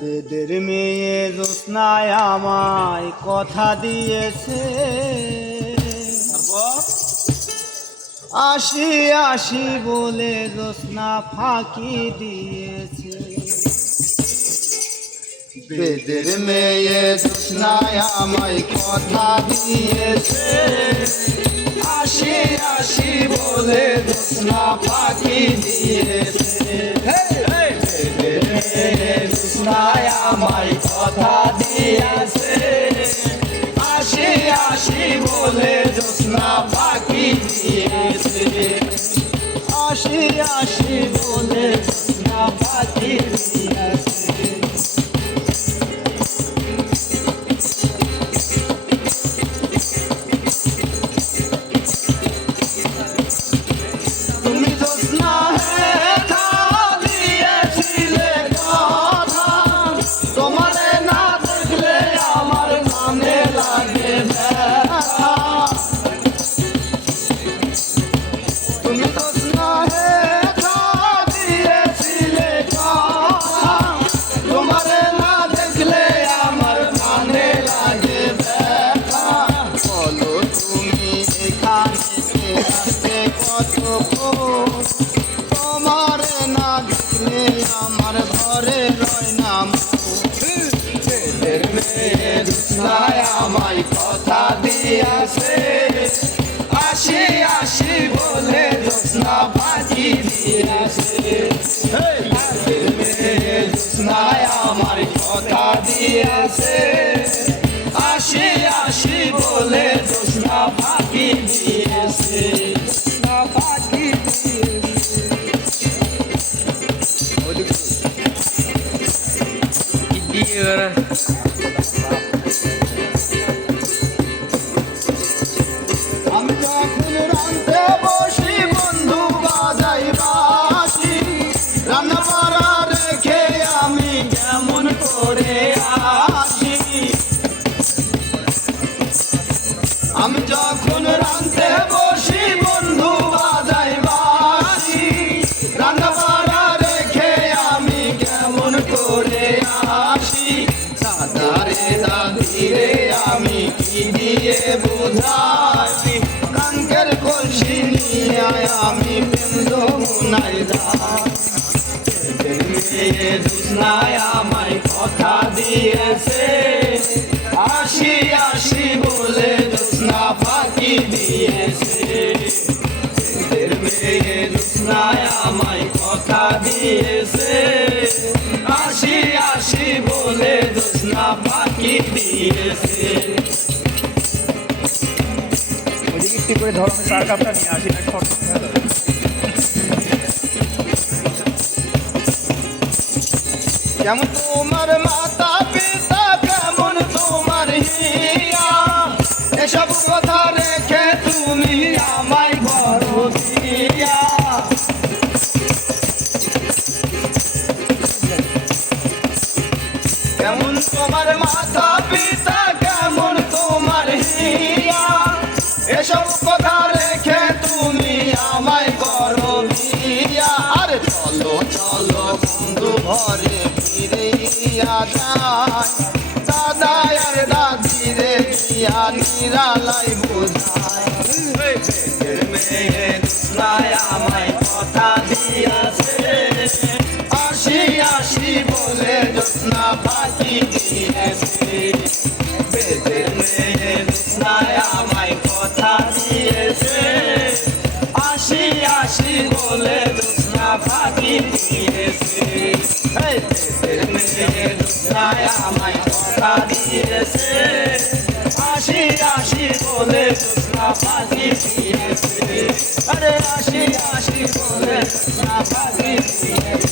বেদের মেয়ে জ্যোৎস্নায় আমায় কথা দিয়েছে, আসি আসি বলে জ্যোৎস্না ফাঁকি দিয়েছে। বেদের মেয়ে জ্যোৎস্নায় আমায় কথা দিয়েছে, আসি আসি বলে জ্যোৎস্না ফাঁকি দিয়েছে। বেদের মেয়ে জ্যোৎস্নায় আমায় কথা দিয়েছে, আসি আসি বলে জ্যোৎস্না ফাঁকি দিয়েছে। আসি আসি বলে জ্যোৎস্না ফাঁকি দিয়েছে। তুমি জ্যোৎস্না দেখা দিয়েছিলে কথা, তোমারে না দেখলে আমার মনে লাগে ব্যথা। তুমি জ্যোৎস্না দেখা দিয়েছিলে কথা, তোমারে না দেখলে আমার মনে লাগে ব্যথা। বলো তুমি এখানে আসতে কতক্ষণ, তোমার না দেখলে আমার ঘরে রয় না মন। বেদের মেয়ে জ্যোৎস্নায় আমায় কথা দিয়েছে, আসি আসি বলে জ্যোৎস্না ফাঁকি দিয়েছে। বেদের মেয়ে জ্যোৎস্নায় আমায় কথা দিয়েছে, আসি আসি বলে জ্যোৎস্না ফাঁকি দিয়েছে। ফাঁকি আমি যখন রাঁধতে বসি বন্ধু বাজাই বাঁশি, রান্না বাড়া রেখে আমি কেমন করে আসি। আমি যখন রাঁধতে বসি বন্ধু বাজাই বাঁশি, রান্না বাড়া রেখে আমি কেমন করে আসি। দাদারে দাদিরে আমি কি দিয়ে বোঝাই, কাঙ্কের কলসি নিয়ে আমি প্রেম যমুনায় যাই। মেয়ে জ্যোৎস্নায় আমায় কথা দিয়েছে, আসি আসি বলে জ্যোৎস্না ফাঁকি দিয়েছে। মেয়ে জ্যোৎস্নায় আমায় কথা দিয়েছে, আসি আসি বলে জ্যোৎস্না ফাঁকি দিয়েছে। ওইদিকে একটু করে ধরো, আমি চার কাপটা নিয়ে আসি না শর্ট। কেমন তোমার মাতা পিতা, কেমন তোমার হিয়া, এসব কথা রেখে তুমি আমায় করো দিয়া। কেমন তোমার মাতা পিতা, কেমন তোমার হিয়া, এসব কথা রেখে তুমি আমায় করো দিয়া। আরে চলো চলো বন্ধু ঘরে ফিরিয়া যায়, দাদা আর দাদিরে গিয়া নিরালাই বোঝায়। বেদের মেয়ে জ্যোৎস্নায় আমায় কথা দিয়েছে, আসি আসি বলে জ্যোৎস্না ফাঁকি দিয়েছে। বেদের মেয়ে জ্যোৎস্নায় আমায় কথা দিয়েছে, আসি আসি বলে জ্যোৎস্না ফাঁকি দিয়েছে। বেদের মেয়ে জ্যোৎস্নায় আমায় কথা দিয়েছে, আসি আসি বলে জ্যোৎস্না ফাঁকি দিয়েছে। আরে আসি আসি বলে জ্যোৎস্না ফাঁকি দিয়েছে।